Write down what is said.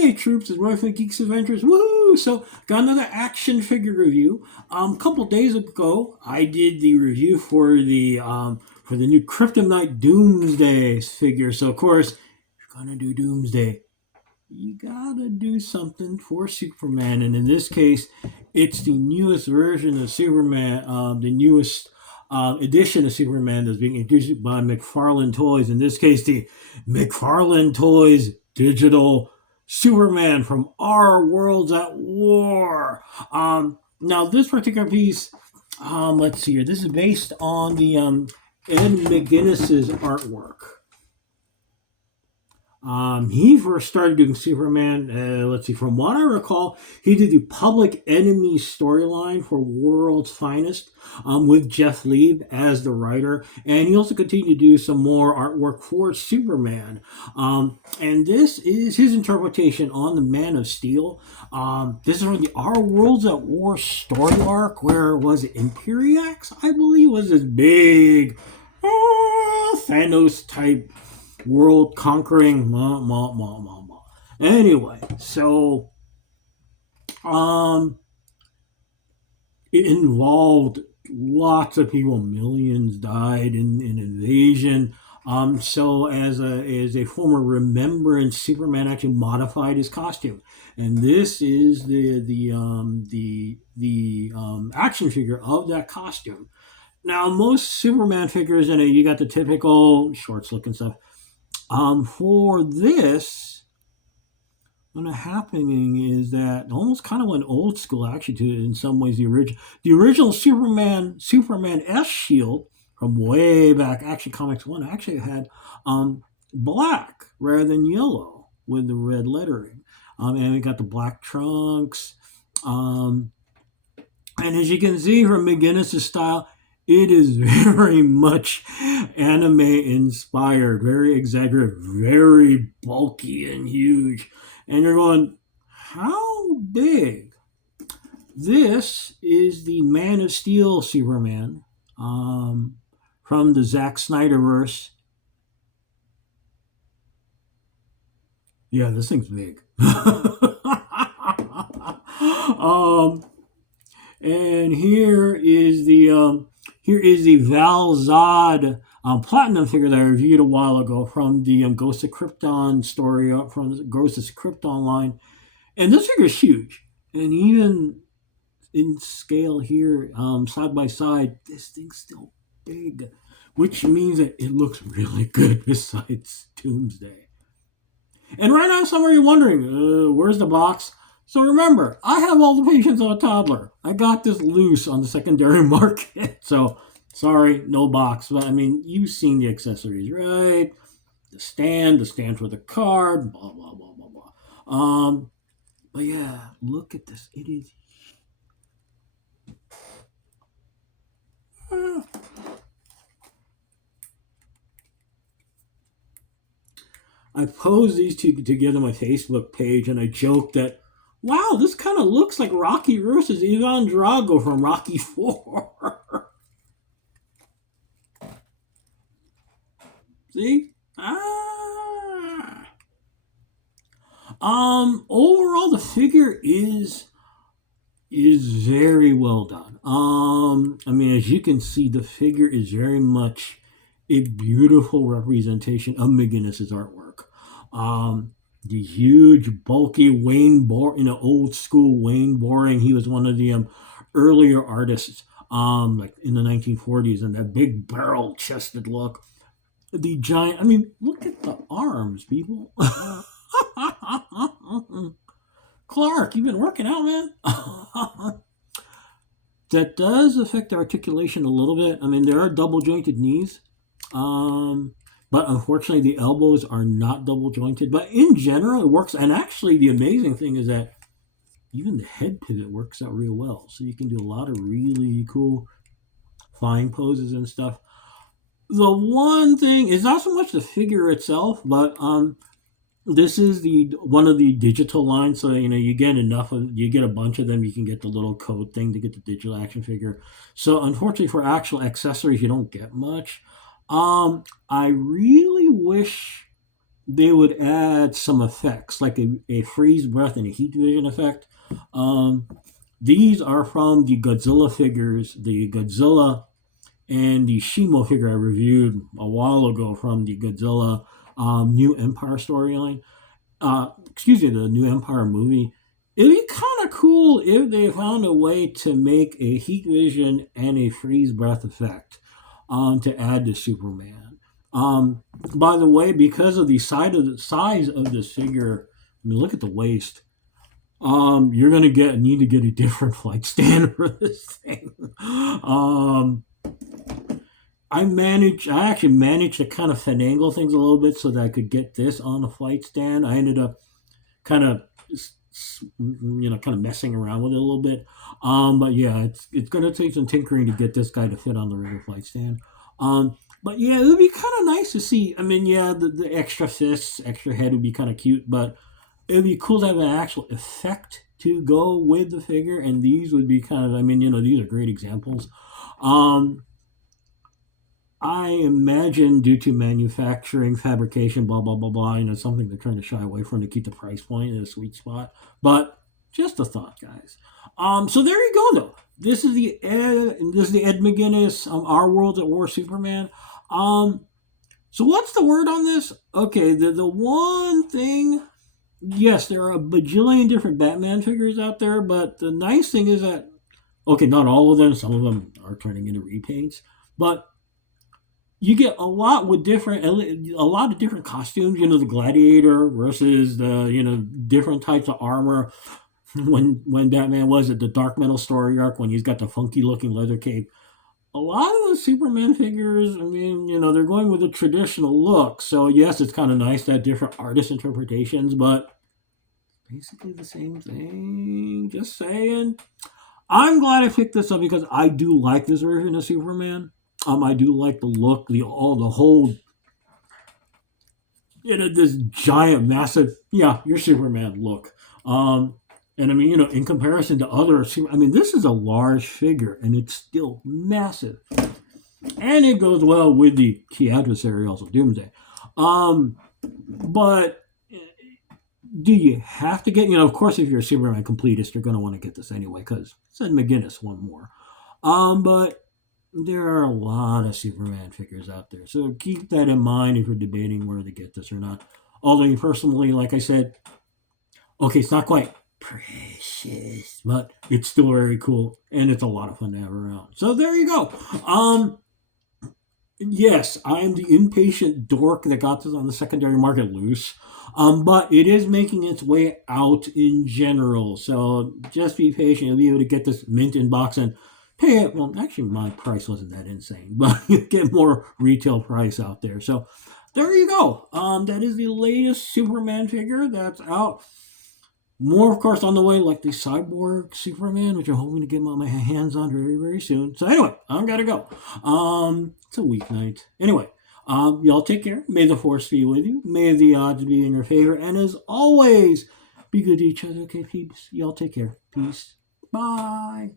Hey troops, it's Roy from Geeks Adventures. Woohoo! So got another action figure review. A couple days ago, I did the review for the new Kryptonite Doomsday figure. So of course, if you're gonna do Doomsday, you gotta do something for Superman, and in this case, it's the newest version of Superman, the newest edition of Superman that's being introduced by McFarlane Toys. In this case, the McFarlane Toys Digital Superman from Our Worlds at War. Now, this particular piece, let's see here. This is based on the Ed McGuinness's artwork. He first started doing Superman. Let's see, from what I recall, he did the Public Enemy storyline for World's Finest with Jeff Lieb as the writer, and he also continued to do some more artwork for Superman. And this is his interpretation on the Man of Steel. This is from the Our Worlds at War story arc, where was it Imperiax, I believe, was this big Thanos type world conquering Anyway, so it involved lots of people, millions died in invasion. So as a form of remembrance, Superman actually modified his costume, and this is the action figure of that costume. Now, most Superman figures, you got the typical shorts looking stuff. For this, what's happening is that almost kind of went old school, actually, to in some ways. The original Superman S Shield from way back, Action Comics 1, actually had black rather than yellow with the red lettering. And we got the black trunks. And as you can see from McGuinness's style, it is very much anime inspired, very exaggerated, very bulky and huge. And you're going, how big? This is the Man of Steel Superman from the Zack Snyderverse. Yeah, this thing's big. And here is the Val Zod platinum figure that I reviewed a while ago from the Ghost of Krypton story, from the Ghost of Krypton line. And this figure is huge. And even in scale here, side by side, this thing's still big, which means that it looks really good besides Doomsday. And right now, some of you are wondering, where's the box? So remember, I have all the patience of a toddler. I got this loose on the secondary market. So, sorry, no box. But, you've seen the accessories, right? The stand for the card, blah, blah, blah, blah, blah. But yeah, look at this. It is... I posed these two together on my Facebook page, and I joked that, wow, this kind of looks like Rocky versus Ivan Drago from Rocky 4. See? Overall, the figure is very well done. As you can see, the figure is very much a beautiful representation of McGuinness's artwork. The huge, bulky old school Wayne Boring. He was one of the earlier artists, like in the 1940s, and that big barrel-chested look. The giant. Look at the arms, people. Clark, you've been working out, man. That does affect the articulation a little bit. There are double jointed knees. But unfortunately, the elbows are not double jointed. But in general, it works. And actually, the amazing thing is that even the head pivot works out real well. So you can do a lot of really cool flying poses and stuff. The one thing is not so much the figure itself, but this is one of the digital lines. So you get you get a bunch of them. You can get the little code thing to get the digital action figure. So unfortunately, for actual accessories, you don't get much. I really wish they would add some effects, like a freeze breath and a heat vision effect. Um, these are from the Godzilla figures, the Godzilla and the Shimo figure I reviewed a while ago from the Godzilla New Empire storyline. Excuse me, the New Empire movie. It'd be kind of cool if they found a way to make a heat vision and a freeze breath effect to add to Superman. By the way, because of the size of this figure, I mean, look at the waist. You're gonna need to get a different flight stand for this thing. Um, I actually managed to kind of finagle things a little bit so that I could get this on the flight stand. I ended up kind of kind of messing around with it a little bit. But yeah, it's gonna take some tinkering to get this guy to fit on the regular flight stand. But yeah, it would be kind of nice to see. I mean, yeah, the extra fists, extra head would be kind of cute, but it would be cool to have an actual effect to go with the figure. And these would be kind of, I mean, these are great examples. Um, I imagine due to manufacturing, fabrication, blah blah blah blah, something they're trying to shy away from to keep the price point in a sweet spot. But just a thought, guys. So there you go, though. This is the Ed McGuinness, Our Worlds at War Superman. Um, so what's the word on this? Okay, the one thing. Yes, there are a bajillion different Batman figures out there, but the nice thing is that okay, not all of them. Some of them are turning into repaints, but you get a lot of different costumes. The gladiator versus the different types of armor. When Batman was at the Dark Metal story arc, when he's got the funky looking leather cape. A lot of the Superman figures, I mean, they're going with a traditional look. So yes, it's kind of nice to have different artist interpretations, but basically the same thing. Just saying. I'm glad I picked this up because I do like this version of Superman. I do like the look, the whole, this giant, massive, yeah, your Superman look. And I mean, in comparison to other, I mean, this is a large figure and it's still massive, and it goes well with the key adversary, also Doomsday. But do you have to get? Of course, if you're a Superman completist, you're going to want to get this anyway because it's Ed McGuinness one more. But there are a lot of Superman figures out there. So keep that in mind if you're debating whether to get this or not. Although personally, like I said, okay, it's not quite precious, but it's still very cool and it's a lot of fun to have around. So there you go. Yes, I am the impatient dork that got this on the secondary market loose. But it is making its way out in general. So just be patient. You'll be able to get this mint in box and pay it. Well, actually, my price wasn't that insane, but you get more retail price out there. So there you go. That is the latest Superman figure that's out. More, of course, on the way, like the Cyborg Superman, which I'm hoping to get my hands on very, very soon. So anyway, I'm gotta go. It's a weeknight. Anyway, y'all take care. May the force be with you. May the odds be in your favor. And as always, be good to each other. Okay, peeps. Y'all take care. Peace. Bye.